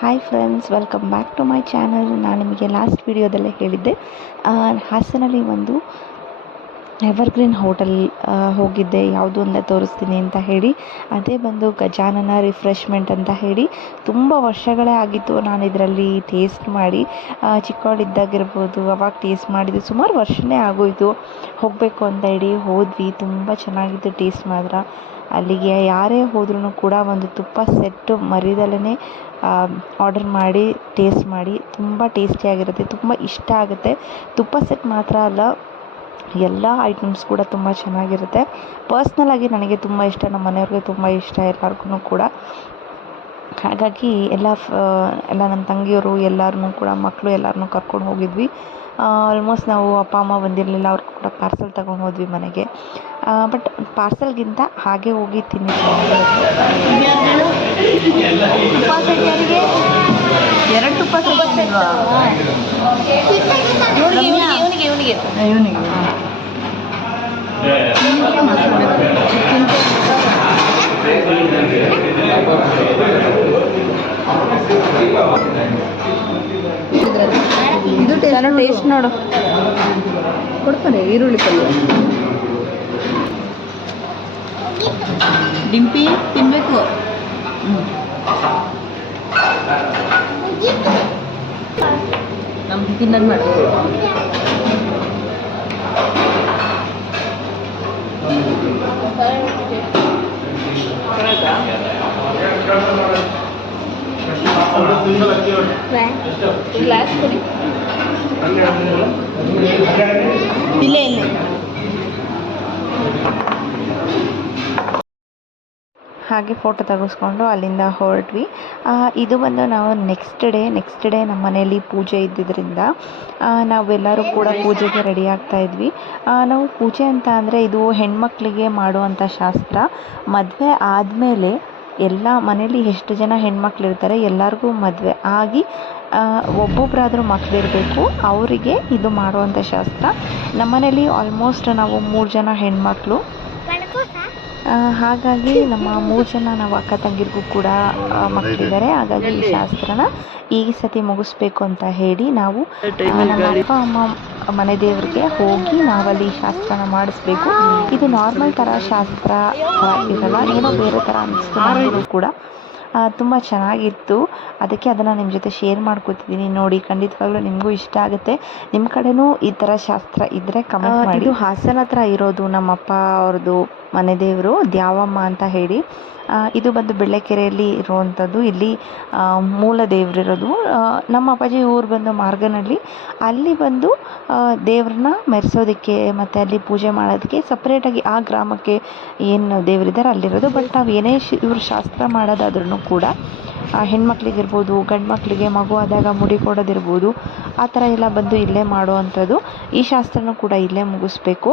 Hi friends welcome back to my channel ನಾನು ನಿಮಗೆ last ವಿಡಿಯೋದಲ್ಲೇ ಹೇಳಿದ್ದೆ. ಹಾಸನಲ್ಲಿ ಒಂದು ಎವರ್ಗ್ರೀನ್ ಹೋಟೆಲ್ ಹೋಗಿದ್ದೆ. ಯಾವುದು ಅಂತ ತೋರಿಸ್ತೀನಿ ಅಂತ ಹೇಳಿ. ಅದೇ ಬಂದು ಗಜಾನನ ರಿಫ್ರೆಶ್ಮೆಂಟ್ ಅಂತ ಹೇಳಿ. ತುಂಬ ವರ್ಷಗಳೇ ಆಗಿತ್ತು ನಾನು ಇದರಲ್ಲಿ ಟೇಸ್ಟ್ ಮಾಡಿ. ಚಿಕ್ಕವಳಿದ್ದಾಗಿರ್ಬೋದು ಅವಾಗ ಟೇಸ್ಟ್ ಮಾಡಿದ್ದು ಸುಮಾರು ವರ್ಷನೇ ಆಗೋಯಿತು. ಹೋಗಬೇಕು ಅಂತ ಹೇಳಿ ಹೋದ್ವಿ. ತುಂಬ ಚೆನ್ನಾಗಿತ್ತು ಟೇಸ್ಟ್ ಮಾತ್ರ. ಅಲ್ಲಿಗೆ ಯಾರೇ ಹೋದ್ರೂ ಕೂಡ ಒಂದು ತುಪ್ಪ ಸೆಟ್ಟು ಮರಿದಲ್ಲೇ ಆರ್ಡರ್ ಮಾಡಿ ಟೇಸ್ಟ್ ಮಾಡಿ, ತುಂಬ ಟೇಸ್ಟಿಯಾಗಿರುತ್ತೆ ತುಂಬ ಇಷ್ಟ ಆಗುತ್ತೆ. ತುಪ್ಪ ಸೆಟ್ ಮಾತ್ರ ಅಲ್ಲ, ಎಲ್ಲ ಐಟಮ್ಸ್ ಕೂಡ ತುಂಬ ಚೆನ್ನಾಗಿರುತ್ತೆ. ಪರ್ಸ್ನಲಾಗಿ ನನಗೆ ತುಂಬ ಇಷ್ಟ ನಮ್ಮ ಮನೆಯವ್ರಿಗೆ ತುಂಬ ಇಷ್ಟ ಎಲ್ಲರಿಗೂ ಕೂಡ. ಹಾಗಾಗಿ ಎಲ್ಲ ಎಲ್ಲ ನನ್ನ ತಂಗಿಯವರು ಎಲ್ಲರನ್ನೂ ಕೂಡ ಮಕ್ಕಳು ಎಲ್ಲರನ್ನೂ ಕರ್ಕೊಂಡು ಹೋಗಿದ್ವಿ. ಆಲ್ಮೋಸ್ಟ್ ನಾವು ಅಪ್ಪ, ಅಮ್ಮ ಬಂದಿರಲಿಲ್ಲ ಅವ್ರಿಗೆ ಕೂಡ ಪಾರ್ಸೆಲ್ ತಗೊಂಡು ಹೋದ್ವಿ ಮನೆಗೆ. ಬಟ್ ಪಾರ್ಸೆಲ್ಗಿಂತ ಹಾಗೆ ಹೋಗಿ ತಿನ್ನಿ. ತುಪ್ಪ ಸೆಟ್ ಯಾರಿಗೆ ಎರಡು ತುಪ್ಪ ಇದು ನಾನು ಟೇಸ್ಟ್ ನೋಡು. ಕೊಡ್ತಾರೆ ಈರುಳ್ಳಿ ಪಲ್ಯ. ಡಿಂಪಿ ತಿನ್ಬೇಕು ನಮ್ಗೆ ತಿನ್ನೋದು ಮಾಡಿ ಗ್ಲಾಸ್ ಕೊಡಿ ಇಲ್ಲೇ ಇಲ್ಲೇ ಹಾಗೆ ಫೋಟೋ ತೆಗೆಸ್ಕೊಂಡು ಅಲ್ಲಿಂದ ಹೊರಟ್ವಿ. ಇದು ಬಂದು ನಾವು ನೆಕ್ಸ್ಟ್ ಡೇ ನೆಕ್ಸ್ಟ್ ಡೇ ನಮ್ಮ ಮನೆಯಲ್ಲಿ ಪೂಜೆ ಇದ್ದಿದ್ದರಿಂದ ನಾವೆಲ್ಲರೂ ಕೂಡ ಪೂಜೆಗೆ ರೆಡಿ ಆಗ್ತಾ ಇದ್ವಿ. ನಾವು ಪೂಜೆ ಅಂತ ಅಂದರೆ ಇದು ಹೆಣ್ಮಕ್ಳಿಗೆ ಮಾಡುವಂಥ ಶಾಸ್ತ್ರ. ಮದುವೆ ಆದಮೇಲೆ ಎಲ್ಲ ಮನೇಲಿ ಎಷ್ಟು ಜನ ಹೆಣ್ಮಕ್ಳು ಇರ್ತಾರೆ ಎಲ್ಲರಿಗೂ ಮದುವೆ ಆಗಿ ಒಬ್ಬೊಬ್ಬರಾದರೂ ಮಕ್ಕಳಿರಬೇಕು ಅವರಿಗೆ ಇದು ಮಾಡುವಂಥ ಶಾಸ್ತ್ರ. ನಮ್ಮ ಮನೇಲಿ ಆಲ್ಮೋಸ್ಟ್ ನಾವು ಮೂರು ಜನ ಹೆಣ್ಮಕ್ಳು. ಹಾಗಾಗಿ ನಮ್ಮ ಮೂರು ಜನ ನಾವು ಅಕ್ಕ ತಂಗಿರಿಗೂ ಕೂಡ ಮಕ್ಕಳಿದ್ದಾರೆ. ಹಾಗಾಗಿ ಈ ಶಾಸ್ತ್ರನ ಈ ಸತಿ ಮುಗಿಸ್ಬೇಕು ಅಂತ ಹೇಳಿ ನಾವು ನಮ್ಮ ಅಪ್ಪ ಅಮ್ಮ ಮನೆ ದೇವರಿಗೆ ಹೋಗಿ ನಾವಲ್ಲಿ ಶಾಸ್ತ್ರನ ಮಾಡಿಸ್ಬೇಕು. ಇದು ನಾರ್ಮಲ್ ಥರ ಶಾಸ್ತ್ರ ಇರಲ್ಲ ಏನೋ ಬೇರೆ ಥರ ನಮಗೂ ಕೂಡ ತುಂಬ ಚೆನ್ನಾಗಿತ್ತು. ಅದಕ್ಕೆ ಅದನ್ನು ನಿಮ್ಮ ಜೊತೆ ಶೇರ್ ಮಾಡ್ಕೊತಿದ್ದೀನಿ ನೋಡಿ ಖಂಡಿತವಾಗ್ಲೂ ನಿಮಗೂ ಇಷ್ಟ ಆಗುತ್ತೆ. ನಿಮ್ಮ ಕಡೆನೂ ಈ ಥರ ಶಾಸ್ತ್ರ ಇದ್ದರೆ ಕಮೆಂಟ್ ಮಾಡಿ. ಇದು ಹಾಸನ ಹತ್ರ ಇರೋದು ನಮ್ಮಪ್ಪ ಅವ್ರದ್ದು ಮನೆ ದೇವರು ದ್ಯಾವಮ್ಮ ಅಂತ ಹೇಳಿ. ಇದು ಬಂದು ಬೆಳ್ಳಕೆರೆಯಲ್ಲಿ ಇರುವಂಥದ್ದು ಇಲ್ಲಿ ಮೂಲ ದೇವರಿರೋದು ನಮ್ಮ ಅಪ್ಪಾಜಿ ಊರು ಬಂದು ಮಾರ್ಗನಲ್ಲಿ ಅಲ್ಲಿ ಬಂದು ದೇವ್ರನ್ನ ಮೆರೆಸೋದಕ್ಕೆ ಮತ್ತು ಅಲ್ಲಿ ಪೂಜೆ ಮಾಡೋದಕ್ಕೆ ಸಪ್ರೇಟಾಗಿ ಆ ಗ್ರಾಮಕ್ಕೆ ಏನು ದೇವರಿದ್ದಾರೆ ಅಲ್ಲಿರೋದು. ಬಟ್ ನಾವು ಏನೇ ಶಿ, ಇವರು ಶಾಸ್ತ್ರ ಮಾಡೋದಾದ್ರೂ ಕೂಡ ಹೆಣ್ಮಕ್ಳಿಗಿರ್ಬೋದು ಗಂಡು ಮಕ್ಕಳಿಗೆ ಮಗು ಆದಾಗ ಮುಡಿ ಕೊಡೋದಿರ್ಬೋದು, ಆ ಥರ ಎಲ್ಲ ಬಂದು ಇಲ್ಲೇ ಮಾಡುವಂಥದ್ದು. ಈ ಶಾಸ್ತ್ರನೂ ಕೂಡ ಇಲ್ಲೇ ಮುಗಿಸ್ಬೇಕು.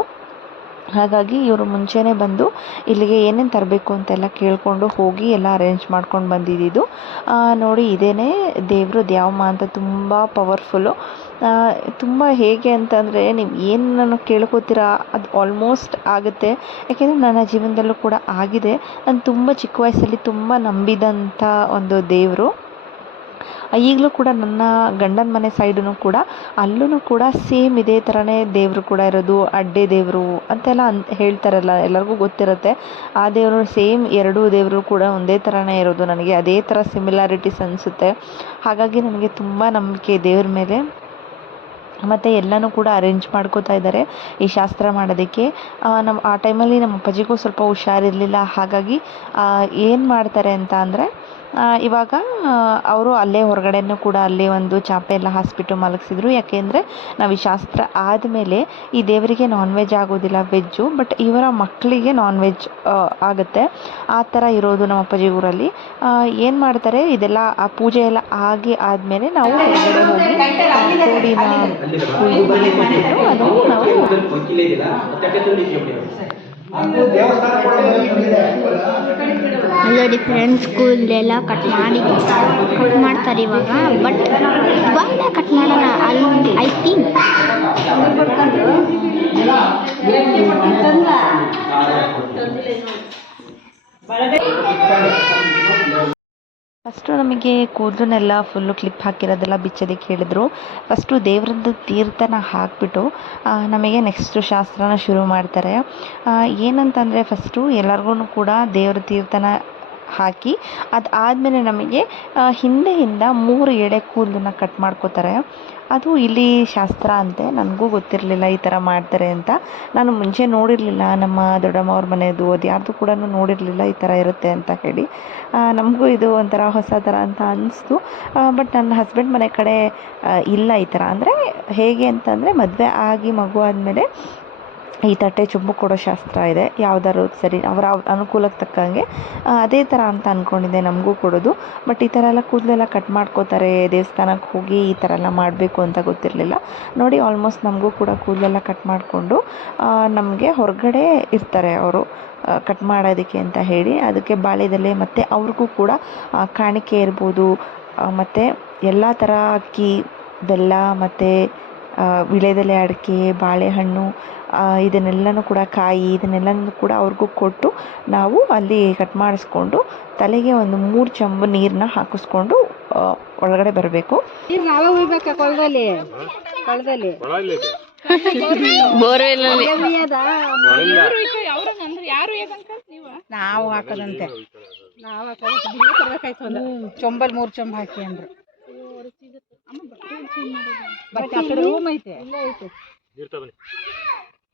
ಹಾಗಾಗಿ ಇವರು ಮುಂಚೆನೇ ಬಂದು ಇಲ್ಲಿಗೆ ಏನೇನು ತರಬೇಕು ಅಂತೆಲ್ಲ ಕೇಳಿಕೊಂಡು ಹೋಗಿ ಎಲ್ಲ ಅರೇಂಜ್ ಮಾಡ್ಕೊಂಡು ಬಂದಿದ್ದು ನೋಡಿ, ಇದೇನೇ ದೇವರು ದ್ಯಾವಮ್ಮ ಅಂತ ತುಂಬ ಪವರ್ಫುಲ್ಲು ತುಂಬ ಹೇಗೆ ಅಂತಂದರೆ ನೀವು ಏನು ನಾನು ಕೇಳ್ಕೊತೀರಾ, ಅದು ಆಲ್ಮೋಸ್ಟ್ ಆಗುತ್ತೆ. ಯಾಕೆಂದರೆ ನನ್ನ ಜೀವನದಲ್ಲೂ ಕೂಡ ಆಗಿದೆ. ನಾನು ತುಂಬ ಚಿಕ್ಕ ವಯಸ್ಸಲ್ಲಿ ತುಂಬ ನಂಬಿದಂಥ ಒಂದು ದೇವರು. ಈಗಲೂ ಕೂಡ ನನ್ನ ಗಂಡನ ಮನೆ ಸೈಡೂ ಕೂಡ ಅಲ್ಲೂ ಕೂಡ ಸೇಮ್ ಇದೇ ಥರನೇ ದೇವರು ಕೂಡ ಇರೋದು, ಅಡ್ಡೆ ದೇವರು ಅಂತೆಲ್ಲ ಅನ್, ಹೇಳ್ತಾರಲ್ಲ, ಎಲ್ಲರಿಗೂ ಗೊತ್ತಿರುತ್ತೆ. ಆ ದೇವರು ಸೇಮ್ ಎರಡೂ ದೇವರು ಕೂಡ ಒಂದೇ ಥರನೇ ಇರೋದು. ನನಗೆ ಅದೇ ಥರ ಸಿಮಿಲಾರಿಟೀಸ್ ಅನಿಸುತ್ತೆ. ಹಾಗಾಗಿ ನನಗೆ ತುಂಬ ನಂಬಿಕೆ ದೇವ್ರ ಮೇಲೆ. ಮತ್ತು ಎಲ್ಲನೂ ಕೂಡ ಅರೇಂಜ್ ಮಾಡ್ಕೋತಾ ಇದ್ದಾರೆ ಈ ಶಾಸ್ತ್ರ ಮಾಡೋದಕ್ಕೆ. ನಮ್ಮ ಆ ಟೈಮಲ್ಲಿ ನಮ್ಮ ಅಪ್ಪಾಜಿಗೂ ಸ್ವಲ್ಪ ಹುಷಾರಿರಲಿಲ್ಲ. ಹಾಗಾಗಿ ಏನು ಮಾಡ್ತಾರೆ ಅಂತ ಅಂದರೆ ಇವಾಗ ಅವರು ಅಲ್ಲೇ ಹೊರಗಡೆನೂ ಕೂಡ ಅಲ್ಲೇ ಒಂದು ಚಾಪೆ ಎಲ್ಲ ಹಾಸ್ಬಿಟ್ಟು ಮಲಗಿಸಿದ್ರು ಯಾಕೆಂದರೆ ನಾವು ಈ ಶಾಸ್ತ್ರ ಆದಮೇಲೆ ಈ ದೇವರಿಗೆ ನಾನ್ ವೆಜ್ ಆಗೋದಿಲ್ಲ ವೆಜ್ಜು ಬಟ್ ಇವರ ಮಕ್ಕಳಿಗೆ ನಾನ್ ವೆಜ್ ಆಗುತ್ತೆ ಆ ಥರ ಇರೋದು ನಮ್ಮ ಅಪ್ಪಾಜಿ ಊರಲ್ಲಿ ಏನು ಮಾಡ್ತಾರೆ ಇದೆಲ್ಲ ಆ ಪೂಜೆ ಎಲ್ಲ ಆಗಿ ಆದಮೇಲೆ ನಾವು ಹೊರಗಡೆ ಹೋಗಿ ಕೋಡಿನ ಕುಯ್ದು ಅದನ್ನು ನಾವು ಆಲ್ರೆಡಿ ಫ್ರೆಂಡ್ಸ್ ಸ್ಕೂಲ್ದೆಲ್ಲ ಕಟ್ ಮಾಡಿ ಕಟ್ ಮಾಡ್ತಾರೆ ಇವಾಗ. ಬಟ್ ಇವಾಗ ಕಟ್ ಮಾಡೋಣ ಐ ಥಿಂಕ್ ಫಸ್ಟು ನಮಗೆ ಕೂದಲನ್ನೆಲ್ಲ ಫುಲ್ಲು ಕ್ಲಿಪ್ ಹಾಕಿರೋದೆಲ್ಲ ಬಿಚ್ಚೋದಕ್ಕೆ ಹೇಳಿದ್ರು. ಫಸ್ಟು ದೇವ್ರದ್ದು ತೀರ್ಥನ ಹಾಕಿಬಿಟ್ಟು ನಮಗೆ ನೆಕ್ಸ್ಟು ಶಾಸ್ತ್ರನ ಶುರು ಮಾಡ್ತಾರೆ. ಏನಂತಂದರೆ ಫಸ್ಟು ಎಲ್ಲರಿಗೂ ಕೂಡ ದೇವ್ರ ತೀರ್ಥನ ಹಾಕಿ ಅದಾದಮೇಲೆ ನಮಗೆ ಆ, ಹಿಂದೆಯಿಂದ ಮೂರು ಎಳೆ ಕೂದಲನ್ನ ಕಟ್ ಮಾಡ್ಕೋತಾರೆ. ಅದು ಇಲ್ಲಿ ಶಾಸ್ತ್ರ ಅಂತೆ. ನನಗೂ ಗೊತ್ತಿರಲಿಲ್ಲ ಈ ಥರ ಮಾಡ್ತಾರೆ ಅಂತ. ನಾನು ಮುಂಚೆ ನೋಡಿರಲಿಲ್ಲ. ನಮ್ಮ ದೊಡ್ಡಮ್ಮವ್ರ ಮನೆಯದು ಅದು ಯಾರ್ದು ಕೂಡ ನೋಡಿರಲಿಲ್ಲ ಈ ಥರ ಇರುತ್ತೆ ಅಂತ ಹೇಳಿ. ನಮಗೂ ಇದು ಒಂಥರ ಹೊಸ ಥರ ಅಂತ ಅನಿಸ್ತು. ಬಟ್ ನನ್ನ ಹಸ್ಬೆಂಡ್ ಮನೆ ಕಡೆ ಇಲ್ಲ ಈ ಥರ ಅಂದರೆ ಹೇಗೆ ಅಂತಂದರೆ ಮದುವೆ ಆಗಿ ಮಗು ಆದಮೇಲೆ ಈ ತಟ್ಟೆ ಚುಂಬು ಕೊಡೋ ಶಾಸ್ತ್ರ ಇದೆ, ಯಾವ್ದಾದ್ರು ಸರಿ ಅವರ ಅನುಕೂಲಕ್ಕೆ ತಕ್ಕಂಗೆ ಅದೇ ಥರ ಅಂತ ಅಂದ್ಕೊಂಡಿದ್ದೆ ನಮಗೂ ಕೊಡೋದು. ಬಟ್ ಈ ಥರ ಎಲ್ಲ ಕೂದಲೆಲ್ಲ ಕಟ್ ಮಾಡ್ಕೋತಾರೆ, ದೇವಸ್ಥಾನಕ್ಕೆ ಹೋಗಿ ಈ ಥರ ಎಲ್ಲ ಮಾಡಬೇಕು ಅಂತ ಗೊತ್ತಿರಲಿಲ್ಲ. ನೋಡಿ ಆಲ್ಮೋಸ್ಟ್ ನಮಗೂ ಕೂಡ ಕೂದಲೆಲ್ಲ ಕಟ್ ಮಾಡಿಕೊಂಡು ನಮಗೆ ಹೊರಗಡೆ ಇರ್ತಾರೆ ಅವರು ಕಟ್ ಮಾಡೋದಕ್ಕೆ ಅಂತ ಹೇಳಿ. ಅದಕ್ಕೆ ಬಾಳೆದೆಲೆ ಮತ್ತು ಅವ್ರಿಗೂ ಕೂಡ ಕಾಣಿಕೆ ಇರ್ಬೋದು ಮತ್ತು ಎಲ್ಲ ಥರ ಅಕ್ಕಿ, ಬೆಲ್ಲ ಮತ್ತು ವಿಳೆದೆಲೆ ಅಡಿಕೆ, ಬಾಳೆಹಣ್ಣು ಇದನ್ನೆಲ್ಲನೂ ಕೂಡ ಕಾಯಿ ಇದನ್ನೆಲ್ಲನೂ ಕೂಡ ಅವ್ರಿಗೂ ಕೊಟ್ಟು ನಾವು ಅಲ್ಲಿ ಕಟ್ ಮಾಡಿಸ್ಕೊಂಡು ತಲೆಗೆ ಒಂದು ಮೂರು ಚಂಬು ನೀರನ್ನ ಹಾಕಿಸ್ಕೊಂಡು ಒಳಗಡೆ ಬರಬೇಕು. ನಾವೇ ಹಾಕದಂತೆ. ಚೊಂಬಲ್ ಮೂರು ಚೊಂಬ ಹಾಕಿ ಅಂದ್ರು. ಬಟ್ ಆ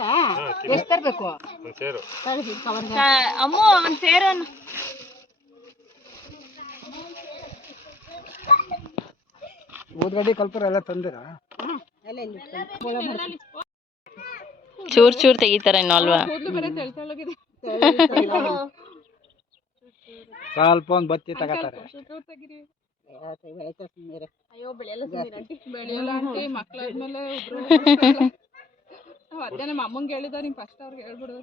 ಬೇಕಾ? ಎಷ್ಟು ತರಬೇಕು? ಅಮ್ಮ ಒಂದು ಸೇರು ಊದ್ಗಡ್ಡಿ ಕಲ್ಪರ ಎಲ್ಲ ತಂದಿರ? ಚೂರ್ ಚೂರ್ ತೆಗಿತಾರೇನೋ ಅಲ್ವಾ? ಸ್ವಲ್ಪ ಒಂದ್ ಬತ್ತಿ ತಗತಾರೆ. ಬೆಳೆಯಲ್ಲ ಬೆಳೆಯಲ್ಲ ನಾವ್ ಅದೇ ನಮ್ಮ ಅಮ್ಮಂಗೆ ಹೇಳಿದ ಫಸ್ಟ್ ಅವ್ರಿಗೆ ಹೇಳ್ಬಿಡು.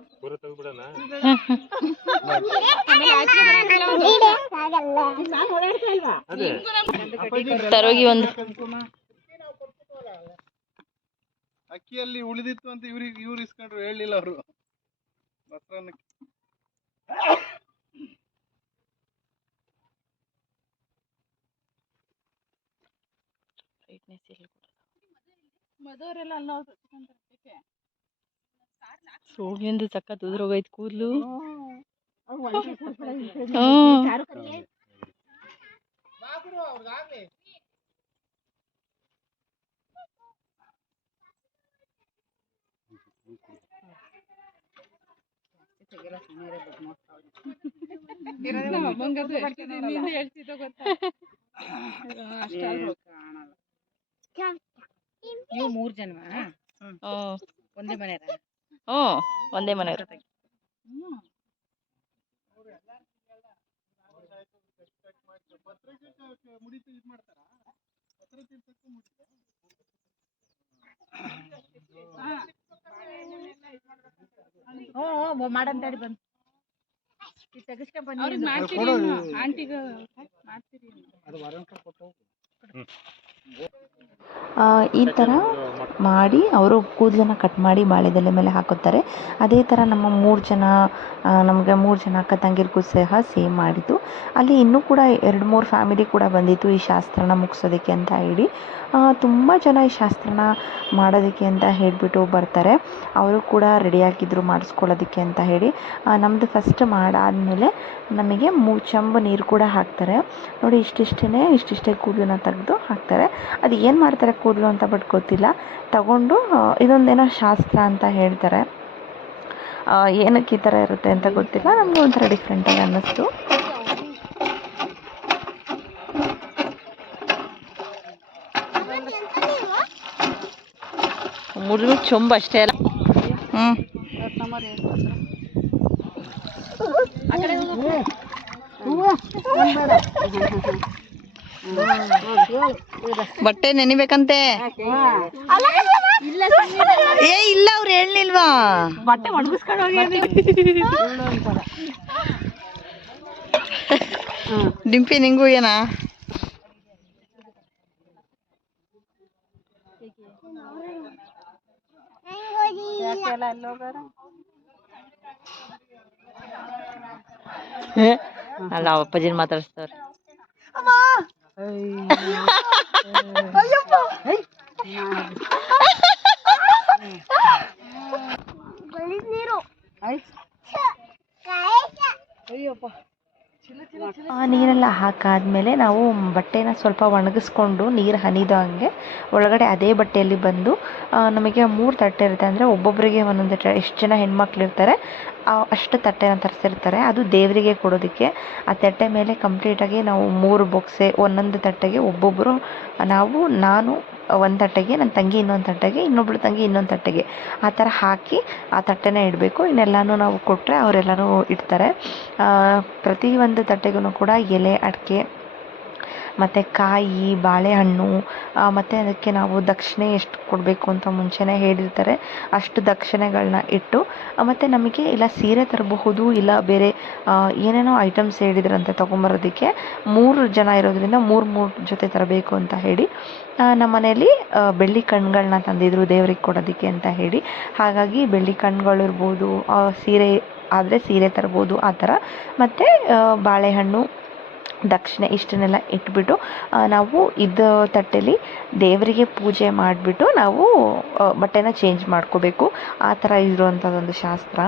ತರೋಗಿ ಒಂದು. ಅಕ್ಕಿಯಲ್ಲಿ ಉಳಿದಿತ್ತು ಅಂತ ಇವ್ರಿಗೆ ಇವ್ರು ಇಸ್ಕೊಂಡ್ರು ಹೇಳಿಲ್ಲ ಅವರು. ಮೊಸರನ್ನಕ್ಕೆ ಮದುವರೆಲ್ಲ ಅಲ್ಲ ಅವ್ರು ತಗೊಂತಾರೆ. ಸೋಗಿಂದು ಸಖತ್ ಉದ್ರೋಗೈತ್ ಕೂದ್ಲು ಹ್ಮ್ ನಮ್ಮ ಅಮ್ಮಂಗೆ ಅದು ಎಷ್ಟು ದಿನದಿಂದ ಹೇಳ್ತಿದ್ದೋ ಗೊತ್ತಾ ಅಷ್ಟೇ ಅಲ್ವಾ? ನೀವು ಮೂರ್ ಜನ ಹ್ಮ್ ಒಂದೇ ಮನೆಯರ ಹ್ಮ್ ಒಂದೇ ಮನೆ ಹ್ಞೂ ಮಾಡಂತೇಳಿ ಬಂದು ತೆಗಿಸ್ಕೊಂಡ್ ಮಾಡ್ತೀರಿ ಆಂಟಿಗ ಮಾಡ್ತೀರಿ ಅದು ವರಂಕ ಕೊಟ್ಟು ಆ, ಈ ಥರ ಮಾಡಿ ಅವರು ಕೂದಲನ್ನ ಕಟ್ ಮಾಡಿ ಬಾಳೆದೆಲೆ ಮೇಲೆ ಹಾಕೋತಾರೆ ಅದೇ ಥರ ನಮ್ಮ ಮೂರು ಜನ ನಮಗೆ ಮೂರು ಜನ ಅಕ್ಕ ತಂಗಿರಿಗೂ ಸಹ ಸೇಮ್ ಮಾಡಿದ್ದು. ಅಲ್ಲಿ ಇನ್ನೂ ಕೂಡ ಎರಡು ಮೂರು ಫ್ಯಾಮಿಲಿ ಕೂಡ ಬಂದಿತ್ತು ಈ ಶಾಸ್ತ್ರನ ಮುಗಿಸೋದಕ್ಕೆ ಅಂತ ಹೇಳಿ. ತುಂಬ ಜನ ಈ ಶಾಸ್ತ್ರನ ಮಾಡೋದಕ್ಕೆ ಅಂತ ಹೇಳಿಬಿಟ್ಟು ಬರ್ತಾರೆ. ಅವರು ಕೂಡ ರೆಡಿಯಾಗಿದ್ದರು ಮಾಡಿಸ್ಕೊಳ್ಳೋದಕ್ಕೆ ಅಂತ ಹೇಳಿ. ನಮ್ಮದು ಫಸ್ಟ್ ಮಾಡಾದಮೇಲೆ ನಮಗೆ ಮೂ, ಚಂಬು ನೀರು ಕೂಡ ಹಾಕ್ತಾರೆ. ನೋಡಿ ಇಷ್ಟಿಷ್ಟೇ ಇಷ್ಟಿಷ್ಟೇ ಕೂದಲನ್ನ ತೆಗೆದು ಹಾಕ್ತಾರೆ. ಅದು ಏನು ಮಾಡ್ತಾರೆ ಕೂದಲು ಅಂತ ಬಟ್ ಗೊತ್ತಿಲ್ಲ. ತಗೊಂಡು ಇದೊಂದೇನೋ ಶಾಸ್ತ್ರ ಅಂತ ಹೇಳ್ತಾರೆ. ಏನಕ್ಕೆ ಈ ಥರ ಇರುತ್ತೆ ಅಂತ ಗೊತ್ತಿಲ್ಲ. ನಮಗೂ ಒಂಥರ ಡಿಫ್ರೆಂಟಾಗಿ ಅನ್ನಿಸ್ತು. ಮೂರು ಚೊಂಬ ಅಷ್ಟೇ ಅಲ್ಲ. ಹ್ಮ್. ಬಟ್ಟೆ ನೆನಿಬೇಕಂತೆ. ಏ ಇಲ್ಲ ಅವ್ರು ಹೇಳಿಲ್ವಾ ಬಟ್ಟೆ ಒಣಗಿಸ್ಕೊಂಡು ಹೋಗಿ ಡಿಂಪಿ ನಿಂಗೂ ಏನಾ? ಅಲ್ಲ ಅಪ್ಪಾಜಿನ ಮಾತಾಡ್ಸ್ತಾರ ಆ ನೀರೆಲ್ಲ ಹಾಕಾದ್ಮೇಲೆ ನಾವು ಬಟ್ಟೆನ ಸ್ವಲ್ಪ ಒಣಗಿಸ್ಕೊಂಡು ನೀರು ಹನಿದ ಹಂಗೆ ಒಳಗಡೆ ಅದೇ ಬಟ್ಟೆಯಲ್ಲಿ ಬಂದು ನಮಗೆ ಮೂರು ತಟ್ಟೆ ಇರುತ್ತೆ. ಅಂದರೆ ಒಬ್ಬೊಬ್ಬರಿಗೆ ಒಂದೊಂದು ಎಷ್ಟು ಜನ ಹೆಣ್ಮಕ್ಳು ಇರ್ತಾರೆ ಅಷ್ಟು ತಟ್ಟೆನ ತರಿಸಿರ್ತಾರೆ. ಅದು ದೇವರಿಗೆ ಕೊಡೋದಕ್ಕೆ. ಆ ತಟ್ಟೆ ಮೇಲೆ ಕಂಪ್ಲೀಟಾಗಿ ನಾವು ಮೂರು ಬೊಕ್ಸೆ ಒಂದೊಂದು ತಟ್ಟೆಗೆ ಒಬ್ಬೊಬ್ಬರು ನಾವು ನಾನು ಒಂದು ತಟ್ಟೆಗೆ ನನ್ನ ತಂಗಿ ಇನ್ನೊಂದು ತಟ್ಟೆಗೆ ಇನ್ನೊಬ್ಳು ತಂಗಿ ಇನ್ನೊಂದು ತಟ್ಟೆಗೆ. ಆ ಥರ ಹಾಕಿ ಆ ತಟ್ಟೆನ ಇಡಬೇಕು. ಇನ್ನೆಲ್ಲನೂ ನಾವು ಕೊಟ್ಟರೆ ಅವರೆಲ್ಲನೂ ಇಡ್ತಾರೆ. ಆ, ಪ್ರತಿ ಒಂದು ತಟ್ಟೆಗೂ ಕೂಡ ಎಲೆ ಅಡಿಕೆ ಮತ್ತು ಕಾಯಿ ಬಾಳೆಹಣ್ಣು ಮತ್ತು ಅದಕ್ಕೆ ನಾವು ದಕ್ಷಿಣೆ ಎಷ್ಟು ಕೊಡಬೇಕು ಅಂತ ಮುಂಚೆನೇ ಹೇಳಿರ್ತಾರೆ. ಅಷ್ಟು ದಕ್ಷಿಣೆಗಳನ್ನ ಇಟ್ಟು ಮತ್ತು ನಮಗೆ ಇಲ್ಲ ಸೀರೆ ತರಬಹುದು ಇಲ್ಲ ಬೇರೆ ಏನೇನೋ ಐಟಮ್ಸ್ ಹೇಳಿದ್ರಂತೆ ತೊಗೊಂಬರೋದಕ್ಕೆ ಮೂರು ಜನ ಇರೋದ್ರಿಂದ ಮೂರು ಮೂರು ಜೊತೆ ತರಬೇಕು ಅಂತ ಹೇಳಿ ನಮ್ಮ ಮನೆಯಲ್ಲಿ ಬೆಳ್ಳಿ ಕಣ್ಗಳನ್ನ ತಂದಿದ್ರು ದೇವ್ರಿಗೆ ಕೊಡೋದಕ್ಕೆ ಅಂತ ಹೇಳಿ. ಹಾಗಾಗಿ ಬೆಳ್ಳಿ ಕಣ್ಗಳು ಇರ್ಬೋದು ಆ, ಸೀರೆ ಆದರೆ ಸೀರೆ ತರ್ಬೋದು ಆ ಥರ. ಮತ್ತು ಬಾಳೆಹಣ್ಣು ದಕ್ಷಿಣೆ ಇಷ್ಟನ್ನೆಲ್ಲ ಇಟ್ಬಿಟ್ಟು ನಾವು ಇದು ತಟ್ಟೆಲಿ ದೇವರಿಗೆ ಪೂಜೆ ಮಾಡಿಬಿಟ್ಟು ನಾವು ಬಟ್ಟೆನ ಚೇಂಜ್ ಮಾಡ್ಕೋಬೇಕು. ಆ ಥರ ಇರುವಂಥದ್ದೊಂದು ಶಾಸ್ತ್ರ.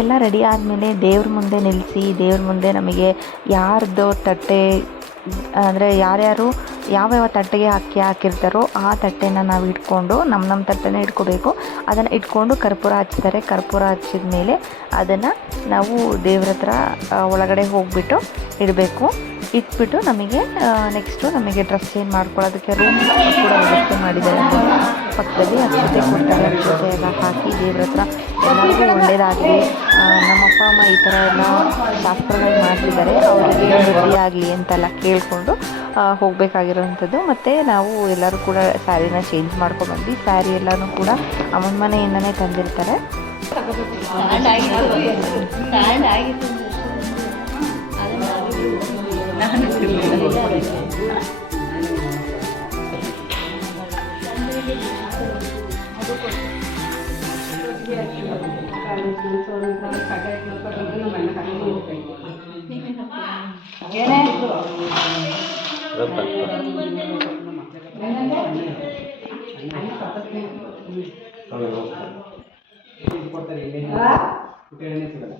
ಎಲ್ಲ ರೆಡಿ ಆದಮೇಲೆ ದೇವ್ರ ಮುಂದೆ ನಿಲ್ಲಿಸಿ ದೇವ್ರ ಮುಂದೆ ನಮಗೆ ಯಾರ್ದು ತಟ್ಟೆ, ಅಂದರೆ ಯಾರ್ಯಾರು ಯಾವ್ಯಾವ ತಟ್ಟೆಗೆ ಅಕ್ಕಿ ಹಾಕಿರ್ತಾರೋ ಆ ತಟ್ಟೆನ ನಾವು ಇಟ್ಕೊಂಡು ನಮ್ಮ ನಮ್ಮ ತಟ್ಟೆನ ಇಟ್ಕೋಬೇಕು. ಅದನ್ನು ಇಟ್ಕೊಂಡು ಕರ್ಪೂರ ಹಚ್ತಾರೆ ಕರ್ಪೂರ ಹಚ್ಚಿದ ಮೇಲೆ ಅದನ್ನು ನಾವು ದೇವ್ರ ಹತ್ರ ಒಳಗಡೆ ಹೋಗಿಬಿಟ್ಟು ಇಡಬೇಕು. ಇಟ್ಬಿಟ್ಟು ನಮಗೆ ನೆಕ್ಸ್ಟು ನಮಗೆ ಡ್ರೆಸ್ ಚೇಂಜ್ ಮಾಡ್ಕೊಳ್ಳೋದಕ್ಕೆ ರೂಮ್ ಕೂಡ ವ್ಯವಸ್ಥೆ ಮಾಡಿದ್ದಾರೆ. ಪಕ್ಕದಲ್ಲಿ ಅಕ್ಷತೆ ಕೊಡ್ತಾರೆ ಅಕ್ಷತೆ ಎಲ್ಲ ಹಾಕಿ ದೇವ್ರ ಹತ್ರ ಎಲ್ಲರಿಗೂ ಒಳ್ಳೆಯದಾಗಲಿ ನಮ್ಮ ಅಪ್ಪ, ಅಮ್ಮ ಈ ಥರ ಎಲ್ಲ ಶಾಸ್ತ್ರಗಳು ಮಾಡ್ತಿದ್ದಾರೆ. ಅವರಿಗೆ ಆಗಲಿ ಅಂತೆಲ್ಲ ಕೇಳಿಕೊಂಡು ಹೋಗಬೇಕಾಗಿರೋವಂಥದ್ದು. ಮತ್ತು ನಾವು ಎಲ್ಲರೂ ಕೂಡ ಸ್ಯಾರಿನ ಚೇಂಜ್ ಮಾಡ್ಕೊಬಂದ್ವಿ ಸ್ಯಾರಿ ಎಲ್ಲನೂ ಕೂಡ ಅಮ್ಮನ ಮನೆಯಿಂದನೇ ತಂದಿರ್ತಾರೆ. ಕೊಡ್ತಾರೆ ಇಲ್ಲ ಕುಟೇಳನೇ ಸಿಗಲ್ಲ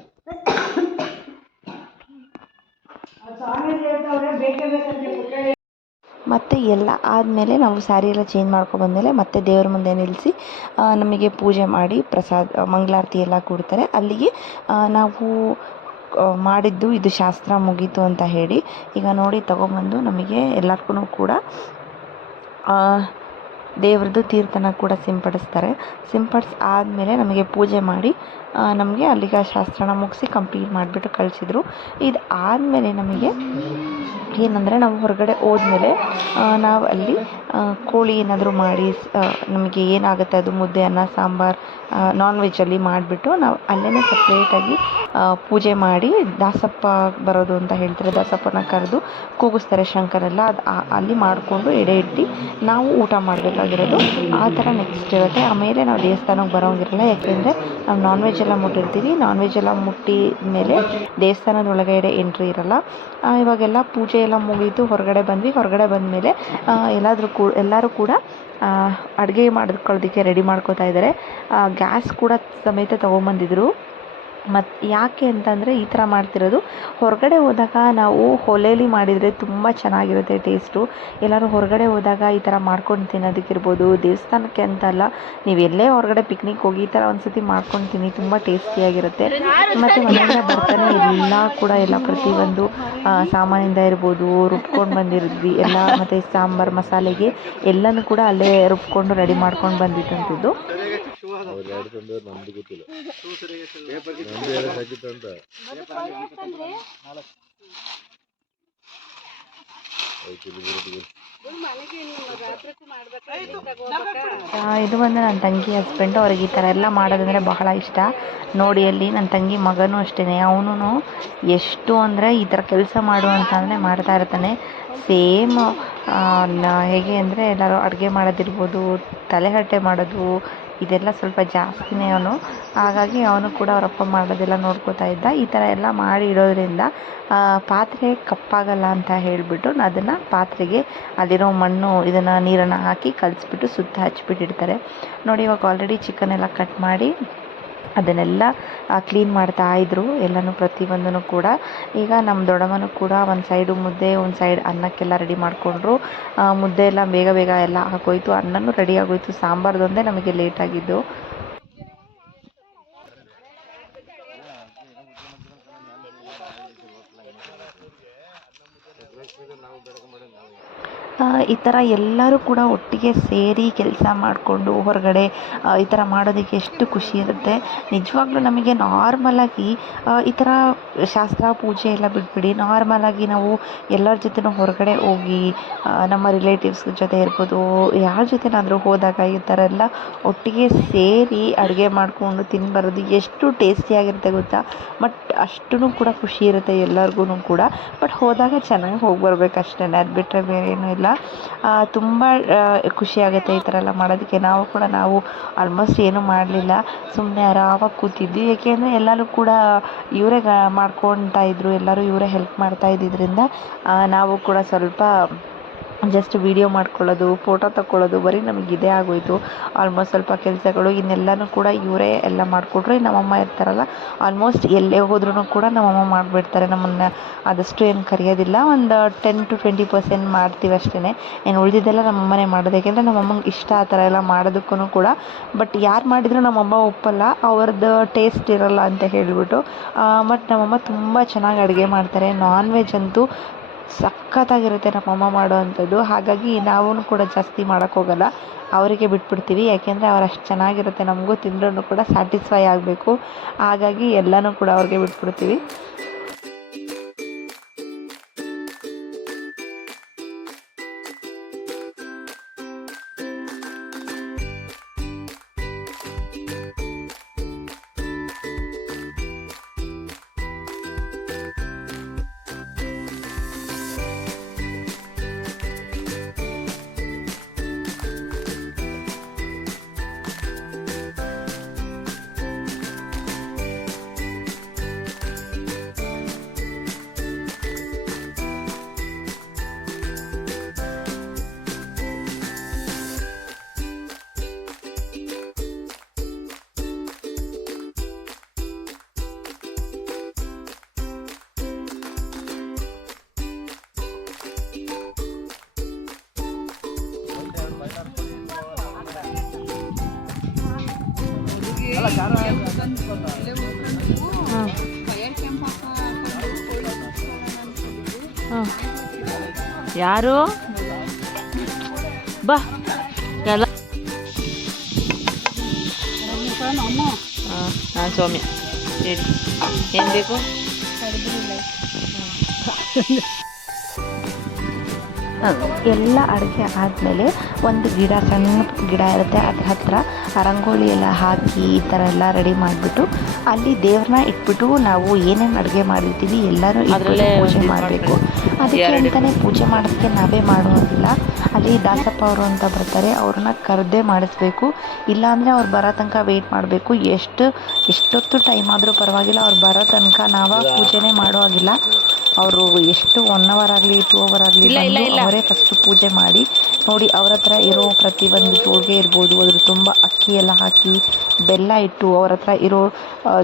ಮತ್ತು ಎಲ್ಲ ಆದಮೇಲೆ ನಾವು ಸ್ಯಾರಿ ಎಲ್ಲ ಚೇಂಜ್ ಮಾಡ್ಕೊಬಂದಮೇಲೆ ಮತ್ತೆ ದೇವ್ರ ಮುಂದೆ ನಿಲ್ಲಿಸಿ ನಮಗೆ ಪೂಜೆ ಮಾಡಿ ಪ್ರಸಾದ, ಮಂಗಳಾರತಿ ಎಲ್ಲ ಕೊಡ್ತಾರೆ. ಅಲ್ಲಿಗೆ ನಾವು ಮಾಡಿದ್ದು ಇದು ಶಾಸ್ತ್ರ ಮುಗೀತು ಅಂತ ಹೇಳಿ ಈಗ ನೋಡಿ ತಗೊಂಬಂದು ನಮಗೆ ಎಲ್ಲರಿಗೂ ಕೂಡ ದೇವ್ರದ್ದು ತೀರ್ಥನ ಕೂಡ ಸಿಂಪಡಿಸ್ತಾರೆ. ಸಿಂಪಡಿಸ್ ಆದಮೇಲೆ ನಮಗೆ ಪೂಜೆ ಮಾಡಿ ನಮಗೆ ಅಲ್ಲಿಗೆ ಶಾಸ್ತ್ರನ ಮುಗಿಸಿ ಕಂಪ್ಲೀಟ್ ಮಾಡಿಬಿಟ್ಟು ಕಳಿಸಿದ್ರು. ಇದು ಆದಮೇಲೆ ನಮಗೆ ಏನಂದರೆ ನಾವು ಹೊರಗಡೆ ಹೋದ್ಮೇಲೆ ನಾವು ಅಲ್ಲಿ ಕೋಳಿ ಏನಾದರೂ ಮಾಡಿ ನಮಗೆ ಏನಾಗುತ್ತೆ ಅದು ಮುದ್ದೆ, ಅನ್ನ, ಸಾಂಬಾರು ನಾನ್ ವೆಜ್ಜಲ್ಲಿ ಮಾಡಿಬಿಟ್ಟು ನಾವು ಅಲ್ಲೇ ಸಪ್ರೇಟಾಗಿ ಪೂಜೆ ಮಾಡಿ ದಾಸಪ್ಪ ಬರೋದು ಅಂತ ಹೇಳ್ತಾರೆ. ದಾಸಪ್ಪನ ಕರೆದು ಕೂಗಿಸ್ತಾರೆ ಶಂಕರೆಲ್ಲ. ಅದು ಅಲ್ಲಿ ಮಾಡಿಕೊಂಡು ಎಡೆ ಇಟ್ಟು ನಾವು ಊಟ ಮಾಡಬೇಕಾಗಿರೋದು. ಆ ಥರ ನೆಕ್ಸ್ಟ್ ಇರುತ್ತೆ. ಆಮೇಲೆ ನಾವು ದೇವಸ್ಥಾನಕ್ಕೆ ಬರೋಂಗಿರಲ್ಲ. ಯಾಕೆಂದರೆ ನಾವು ನಾನ್ ವೆಜ್ ಎಲ್ಲ ಮುಟ್ಟಿರ್ತೀವಿ. ನಾನ್ ವೆಜ್ ಎಲ್ಲ ಮುಟ್ಟಿದ ಮೇಲೆ ದೇವಸ್ಥಾನದ ಒಳಗಡೆ ಎಂಟ್ರಿ ಇರಲ್ಲ ಇವಾಗೆಲ್ಲ ಪೂಜೆ ಎಲ್ಲ ಮುಗೀತು ಹೊರಗಡೆ ಬಂದ್ವಿ. ಹೊರಗಡೆ ಬಂದಮೇಲೆ ಎಲ್ಲಾದರೂ ಕೂ, ಎಲ್ಲರೂ ಕೂಡ ಅಡುಗೆ ಮಾಡ್ಕೊಳ್ಳೋದಕ್ಕೆ ರೆಡಿ ಮಾಡ್ಕೋತಾ ಇದ್ದಾರೆ. ಗ್ಯಾಸ್ ಕೂಡ ಸಮೇತ ತೊಗೊಂಬಂದಿದ್ರು. ಮತ್ತು ಯಾಕೆ ಅಂತಂದರೆ ಈ ಥರ ಮಾಡ್ತಿರೋದು. ಹೊರಗಡೆ ಹೋದಾಗ ನಾವು ಒಲೆಯಲ್ಲಿ ಮಾಡಿದರೆ ತುಂಬ ಚೆನ್ನಾಗಿರುತ್ತೆ ಟೇಸ್ಟು. ಎಲ್ಲರೂ ಹೊರಗಡೆ ಹೋದಾಗ ಈ ಥರ ಮಾಡ್ಕೊಂಡು ತಿನ್ನೋದಕ್ಕಿರ್ಬೋದು. ದೇವಸ್ಥಾನಕ್ಕೆ ಅಂತ ಅಲ್ಲ ನೀವು ಎಲ್ಲೇ ಹೊರಗಡೆ ಪಿಕ್ನಿಕ್ ಹೋಗಿ ಈ ಥರ ಒಂದು ಸತಿ ಮಾಡ್ಕೊಂಡು ತಿನ್ನಿ, ತುಂಬ ಟೇಸ್ಟಿಯಾಗಿರುತ್ತೆ ಮತ್ತು ಮನೆಯಿಂದ ಬರ್ತಾನೆ ಎಲ್ಲ ಕೂಡ ಎಲ್ಲ ಪ್ರತಿಯೊಂದು ಸಾಮಾನಿಂದ ಇರ್ಬೋದು, ರುಬ್ಕೊಂಡು ಬಂದಿರಿದ್ವಿ. ಎಲ್ಲ ಮತ್ತು ಸಾಂಬಾರು ಮಸಾಲೆಗೆ ಎಲ್ಲನೂ ಕೂಡ ಅಲ್ಲೇ ರುಬ್ಕೊಂಡು ರೆಡಿ ಮಾಡ್ಕೊಂಡು ಬಂದಿದ್ದಂಥದ್ದು. ಇದು ಬಂದು ನನ್ನ ತಂಗಿ ಹಸ್ಬೆಂಡು ಅವ್ರಿಗೆ ಈ ಥರ ಎಲ್ಲ ಮಾಡೋದಂದ್ರೆ ಬಹಳ ಇಷ್ಟ. ನೋಡಿ ಅಲ್ಲಿ ನನ್ನ ತಂಗಿ ಮಗನೂ ಅಷ್ಟೇ ಅವನು ಎಷ್ಟು ಅಂದರೆ ಈ ಥರ ಕೆಲಸ ಮಾಡು ಅಂತಂದರೆ ಮಾಡ್ತಾ ಇರ್ತಾನೆ. ಸೇಮ್ ಹೇಗೆ ಅಂದರೆ ಎಲ್ಲರೂ ಅಡುಗೆ ಮಾಡೋದಿರ್ಬೋದು ತಲೆಹಟ್ಟೆ ಮಾಡೋದು ಇದೆಲ್ಲ ಸ್ವಲ್ಪ ಜಾಸ್ತಿನೇ ಅವನು. ಹಾಗಾಗಿ ಅವನು ಕೂಡ ಅವರಪ್ಪ ಮಾಡೋದೆಲ್ಲ ನೋಡ್ಕೋತಾ ಇದ್ದ. ಈ ಥರ ಎಲ್ಲ ಮಾಡಿ ಇಡೋದ್ರಿಂದ ಪಾತ್ರೆ ಕಪ್ಪಾಗಲ್ಲ ಅಂತ ಹೇಳಿಬಿಟ್ಟು ಅದನ್ನು ಪಾತ್ರೆಗೆ ಅಲ್ಲಿರೋ ಮಣ್ಣು, ಇದನ್ನು ನೀರನ್ನು ಹಾಕಿ ಕಲಸ್ಬಿಟ್ಟು ಸುತ್ತ ಹಚ್ಬಿಟ್ಟಿರ್ತಾರೆ ನೋಡಿ ಇವಾಗ ಆಲ್ರೆಡಿ ಚಿಕನ್ ಎಲ್ಲ ಕಟ್ ಮಾಡಿ ಅದನ್ನೆಲ್ಲ ಕ್ಲೀನ್ ಮಾಡ್ತಾ ಇದ್ರು. ಎಲ್ಲನೂ ಪ್ರತಿಯೊಂದನ್ನು ಕೂಡ. ಈಗ ನಮ್ಮ ದೊಡ್ಡಮ್ಮನೂ ಕೂಡ ಒಂದು ಸೈಡು ಮುದ್ದೆ, ಒಂದು ಸೈಡ್ ಅನ್ನಕ್ಕೆಲ್ಲ ರೆಡಿ ಮಾಡಿಕೊಂಡ್ರು. ಮುದ್ದೆ ಎಲ್ಲ ಬೇಗ ಬೇಗ ಎಲ್ಲ ಹಾಕೋಯ್ತು ಅನ್ನನೂ ರೆಡಿ ಆಗೋಯ್ತು. ಸಾಂಬಾರ್ದೊಂದೇ ನಮಗೆ ಲೇಟ್ ಆಗಿದ್ದು. ಈ ಥರ ಎಲ್ಲರೂ ಕೂಡ ಒಟ್ಟಿಗೆ ಸೇರಿ ಕೆಲಸ ಮಾಡಿಕೊಂಡು ಹೊರಗಡೆ ಈ ಥರ ಮಾಡೋದಕ್ಕೆ ಎಷ್ಟು ಖುಷಿ ಇರುತ್ತೆ. ನಿಜವಾಗ್ಲೂ ನಮಗೆ ನಾರ್ಮಲಾಗಿ ಈ ಥರ ಶಾಸ್ತ್ರ, ಪೂಜೆ ಎಲ್ಲ ಬಿಟ್ಬಿಡಿ. ನಾರ್ಮಲಾಗಿ ನಾವು ಎಲ್ಲರ ಜೊತೆನೂ ಹೊರಗಡೆ ಹೋಗಿ ನಮ್ಮ ರಿಲೇಟಿವ್ಸ್ ಜೊತೆ ಇರ್ಬೋದು, ಯಾರ ಜೊತೆನಾದರೂ ಹೋದಾಗ ಈ ಥರ ಎಲ್ಲ ಒಟ್ಟಿಗೆ ಸೇರಿ ಅಡುಗೆ ಮಾಡಿಕೊಂಡು ತಿನ್ಬಾರದು ಎಷ್ಟು ಟೇಸ್ಟಿಯಾಗಿರುತ್ತೆ ಗೊತ್ತಾ? ಬಟ್ ಅಷ್ಟೂ ಕೂಡ ಖುಷಿ ಇರುತ್ತೆ ಎಲ್ಲರಿಗೂ ಕೂಡ. ಬಟ್ ಹೋದಾಗ ಚೆನ್ನಾಗಿ ಹೋಗಿ ಬರಬೇಕು ಅಷ್ಟೇ ಅದು ಬಿಟ್ಟರೆ ಬೇರೆ ಏನೂ ಇಲ್ಲ. ತುಂಬ ಖುಷಿ ಆಗುತ್ತೆ ಈ ಥರ ಎಲ್ಲ ಮಾಡೋದಕ್ಕೆ. ನಾವು ಕೂಡ ನಾವು ಆಲ್ಮೋಸ್ಟ್ ಏನೂ ಮಾಡಲಿಲ್ಲ. ಸುಮ್ಮನೆ ಆರಾಮಾಗಿ ಕೂತಿದ್ವಿ. ಏಕೆಂದರೆ ಎಲ್ಲರೂ ಕೂಡ ಇವರೇ ಮಾಡ್ಕೊಳ್ತಾ ಇದ್ದರು ಎಲ್ಲರೂ ಇವರೇ ಹೆಲ್ಪ್ ಮಾಡ್ತಾ ಇದ್ದಿದ್ದರಿಂದ ನಾವು ಕೂಡ ಸ್ವಲ್ಪ ಜಸ್ಟ್ ವೀಡಿಯೋ ಮಾಡ್ಕೊಳ್ಳೋದು ಫೋಟೋ ತಗೊಳ್ಳೋದು ಬರೀ ನಮಗೆ ಇದೇ ಆಗೋಯಿತು. ಆಲ್ಮೋಸ್ಟ್ ಸ್ವಲ್ಪ ಕೆಲಸಗಳು ಇನ್ನೆಲ್ಲನೂ ಕೂಡ ಇವರೇ ಎಲ್ಲ ಮಾಡಿಕೊಟ್ರು ನಮ್ಮಮ್ಮ ಇರ್ತಾರಲ್ಲ ಆಲ್ಮೋಸ್ಟ್ ಎಲ್ಲೇ ಹೋದ್ರೂ ಕೂಡ ನಮ್ಮಮ್ಮ ಮಾಡಿಬಿಡ್ತಾರೆ. ನಮ್ಮನ್ನು ಆದಷ್ಟು ಏನು ಕರೆಯೋದಿಲ್ಲ, ಒಂದು ಟೆನ್ ಟು ಟ್ವೆಂಟಿ ಪರ್ಸೆಂಟ್ ಮಾಡ್ತೀವಿ ಅಷ್ಟೇ ಏನು ಉಳಿದಿದ್ದೆಲ್ಲ ನಮ್ಮಮ್ಮನೇ ಮಾಡೋದು. ಯಾಕೆಂದರೆ ನಮ್ಮಮ್ಮಂಗೆ ಇಷ್ಟ ಆ ಥರ ಎಲ್ಲ ಮಾಡೋದಕ್ಕೂ ಕೂಡ ಬಟ್ ಯಾರು ಮಾಡಿದರೂ ನಮ್ಮಮ್ಮ ಒಪ್ಪಲ್ಲ ಅವ್ರದ್ದು ಟೇಸ್ಟ್ ಇರಲ್ಲ ಅಂತ ಹೇಳಿಬಿಟ್ಟು ಬಟ್ ನಮ್ಮಮ್ಮ ತುಂಬ ಚೆನ್ನಾಗಿ ಅಡುಗೆ ಮಾಡ್ತಾರೆ. ನಾನ್ ವೆಜ್ ಅಂತೂ ಸಖತ್ತಾಗಿರುತ್ತೆ ನಮ್ಮಮ್ಮ ಮಾಡೋ ಅಂಥದ್ದು ಹಾಗಾಗಿ ನಾವೂ ಕೂಡ ಜಾಸ್ತಿ ಮಾಡೋಕ್ಕೆ ಹೋಗಲ್ಲ. ಅವರಿಗೆ ಬಿಟ್ಬಿಡ್ತೀವಿ. ಯಾಕೆಂದರೆ ಅವ್ರು ಅಷ್ಟು ಚೆನ್ನಾಗಿರುತ್ತೆ ನಮಗೂ ತಿಂದ್ರೂ ಕೂಡ ಸ್ಯಾಟಿಸ್ಫೈ ಆಗಬೇಕು. ಹಾಗಾಗಿ ಎಲ್ಲನೂ ಕೂಡ ಅವ್ರಿಗೆ ಬಿಟ್ಬಿಡ್ತೀವಿ. ಯಾರು? ಬಾ. ಎಲ್ಲ ಹಾಂ ಸೌಮ್ಯ. ಹೇಳಿ. ಏನು ಬೇಕು? ಎಲ್ಲ ಅಡುಗೆ ಆದಮೇಲೆ ಒಂದು ಗಿಡ ಸಣ್ಣ ಗಿಡ ಇರುತ್ತೆ ಅದ್ರ ಹತ್ರ ರಂಗೋಲಿ ಎಲ್ಲ ಹಾಕಿ ಈ ಥರ ಎಲ್ಲ ರೆಡಿ ಮಾಡಿಬಿಟ್ಟು ಅಲ್ಲಿ ದೇವ್ರನ್ನ ಇಟ್ಬಿಟ್ಟು ನಾವು ಏನೇನು ಅಡುಗೆ ಮಾಡಿರ್ತೀವಿ ಎಲ್ಲರೂ ಪೂಜೆ ಮಾಡಬೇಕು. ಅದಕ್ಕೆ ಅಂತಲೇ ಪೂಜೆ ಮಾಡೋದಕ್ಕೆ ನಾವೇ ಮಾಡುವಂಗಿಲ್ಲ. ಅಲ್ಲಿ ದಾಸಪ್ಪ ಅವರು ಅಂತ ಬರ್ತಾರೆ ಅವ್ರನ್ನ ಕರೆದೇ ಮಾಡಿಸ್ಬೇಕು. ಇಲ್ಲಾಂದರೆ ಅವ್ರು ಬರೋ ತನಕ ವೆಯ್ಟ್ ಮಾಡಬೇಕು. ಎಷ್ಟು ಎಷ್ಟೊತ್ತು ಟೈಮ್ ಆದರೂ ಪರವಾಗಿಲ್ಲ ಅವ್ರು ಬರೋ ತನಕ ನಾವು ಪೂಜೆನೇ ಮಾಡೋ ಹಾಗಿಲ್ಲ. ಅವರು ಎಷ್ಟು ಒನ್ ಅವರ್ ಆಗಲಿ ಟೂ ಅವರ್ ಆಗಲಿ ಅವರೇ ಫಸ್ಟ್ ಪೂಜೆ ಮಾಡಿ ನೋಡಿ ಅವ್ರ ಹತ್ರ ಇರೋ ಪ್ರತಿಯೊಂದು ಜೋಳಿಗೆ ಇರ್ಬೋದು ಅದ್ರ ತುಂಬ ಅಕ್ಕಿ ಎಲ್ಲ ಹಾಕಿ ಬೆಲ್ಲ ಇಟ್ಟು ಅವ್ರ ಹತ್ರ ಇರೋ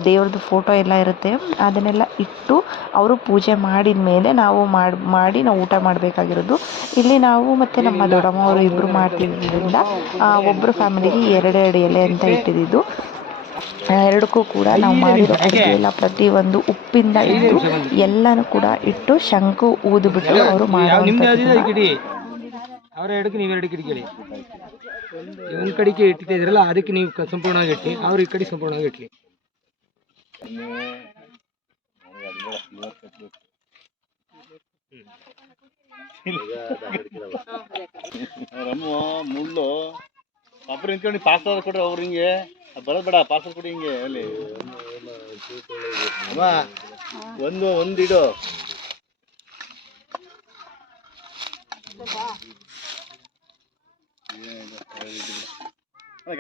ದೇವ್ರದ್ದು ಫೋಟೋ ಎಲ್ಲ ಇರುತ್ತೆ. ಅದನ್ನೆಲ್ಲ ಇಟ್ಟು ಅವರು ಪೂಜೆ ಮಾಡಿದ ಮೇಲೆ ನಾವು ಮಾಡಿ ಮಾಡಿ ನಾವು ಊಟ ಮಾಡಬೇಕಾಗಿರೋದು. ಇಲ್ಲಿ ನಾವು ಮತ್ತು ನಮ್ಮ ದೊಡ್ಡಮ್ಮವರು ಇಬ್ಬರು ಮಾಡ್ತಿದ್ದರಿಂದ ಒಬ್ಬರು ಫ್ಯಾಮಿಲಿಗೆ ಎರಡೆರಡು ಎಲೆ ಅಂತ ಇಟ್ಟಿದ್ದು. ಎರಡಕ್ಕೂ ಕೂಡ ನಾವು ಮಾಡಿರೋ ಎಲ್ಲ ಪ್ರತಿಯೊಂದು ಉಪ್ಪಿಂದ ಇಟ್ಟು ಎಲ್ಲನೂ ಕೂಡ ಇಟ್ಟು ಶಂಕು ಊದ್ಬಿಟ್ಟು ಅವರು ಕಿಡಿ? ಅವ್ರ ಎರಡಕ್ಕೆ ನೀವು ಎರಡು ಕಿಡಿ ಕೇಳಿ ಒಂದು ಕಡೆಗೆ ಇಟ್ಟಿದ್ದೀರಲ್ಲ ಅದಕ್ಕೆ ನೀವು ಸಂಪೂರ್ಣವಾಗಿ ಇಟ್ಟಿ ಅವ್ರ ಈ ಕಡೆ ಸಂಪೂರ್ಣವಾಗಿ ಇಟ್ಲಿ. ರಮ್ಮ ಮುಳ್ಳು. ಒಬ್ರು ನಿಂತ್ಕೊಂಡು ಪಾರ್ಸಲ್ ಕೊಡ್ರಿ ಅವ್ರು ಹಿಂಗೆ. ಬರೋದ್ ಬೇಡ ಪಾರ್ಸಲ್ ಕೊಡಿ ಹಿಂಗೆ ಅಲ್ಲಿ. ಅಮ್ಮ ಒಂದು ಒಂದಿಡು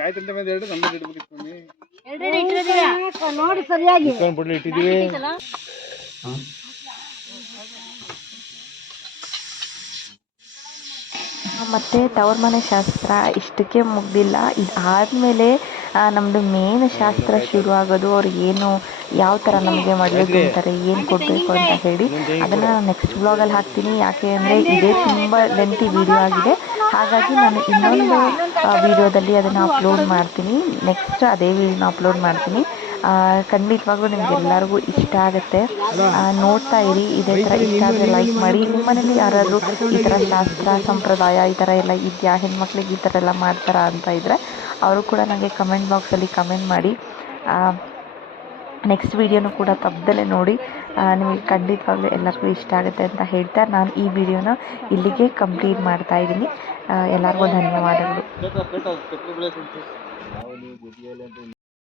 ಗಾಯತ್ರಿ ಅಂತ ಮೇಲೆ ಎರಡು ಇಡ್ಬೇಕಿತ್ತು ನೋಡಿ ಸರಿಯಾಗಿ. ಬಿಡ್ಲಿ ಮತ್ತು ತವ್ರ ಮನೆ ಶಾಸ್ತ್ರ ಇಷ್ಟಕ್ಕೆ ಮುಗ್ದಿಲ್ಲ. ಆದಮೇಲೆ ನಮ್ಮದು ಮೇನ್ ಶಾಸ್ತ್ರ ಶುರು ಆಗೋದು, ಅವ್ರು ಏನು, ಯಾವ ಥರ ನಮಗೆ ಮದುವೆ ಅಂತಾರೆ, ಏನು ಕೊಡಬೇಕು ಅಂತ ಹೇಳಿ ಅದನ್ನು ನಾನು ನೆಕ್ಸ್ಟ್ ಬ್ಲಾಗಲ್ಲಿ ಹಾಕ್ತೀನಿ. ಯಾಕೆ ಅಂದರೆ ಇದೇ ತುಂಬ ಲೆಂತಿ ವಿಡಿಯೋ ಆಗಿದೆ. ಹಾಗಾಗಿ ನಾನು ಇನ್ನೊಂದು ವಿಡಿಯೋದಲ್ಲಿ ಅದನ್ನು ಅಪ್ಲೋಡ್ ಮಾಡ್ತೀನಿ. ನೆಕ್ಸ್ಟ್ ಅದೇ ವಿಡಿಯೋನ ಅಪ್ಲೋಡ್ ಮಾಡ್ತೀನಿ. ಖಂಡಿತವಾಗ್ಲೂ ನಿಮ್ಗೆಲ್ಲರಿಗೂ ಇಷ್ಟ ಆಗುತ್ತೆ ನೋಡ್ತಾ ಇರಿ ಇದೇ ಥರ ಇಷ್ಟ ಆದರೆ ಲೈಕ್ ಮಾಡಿ ನಿಮ್ಮ ಮನೇಲಿ ಯಾರಾದರೂ ಈ ಥರ ಶಾಸ್ತ್ರ ಸಂಪ್ರದಾಯ ಈ ಥರ ಎಲ್ಲ ಇದೆಯಾ ಹೆಣ್ಮಕ್ಳಿಗೆ ಈ ಥರ ಎಲ್ಲ ಮಾಡ್ತಾರಾ ಅಂತ ಇದ್ದರೆ ಅವರು ಕೂಡ ನನಗೆ ಕಮೆಂಟ್ ಬಾಕ್ಸಲ್ಲಿ ಕಮೆಂಟ್ ಮಾಡಿ ನೆಕ್ಸ್ಟ್ ವಿಡಿಯೋನೂ ಕೂಡ ತಪ್ಪದಲ್ಲೇ ನೋಡಿ ನಿಮಗೆ ಖಂಡಿತವಾಗ್ಲೂ ಎಲ್ಲರಿಗೂ ಇಷ್ಟ ಆಗುತ್ತೆ ಅಂತ ಹೇಳ್ತಾ ನಾನು ಈ ವಿಡಿಯೋನ ಇಲ್ಲಿಗೆ ಕಂಪ್ಲೀಟ್ ಮಾಡ್ತಾ ಇದ್ದೀನಿ ಎಲ್ಲರಿಗೂ ಧನ್ಯವಾದಗಳು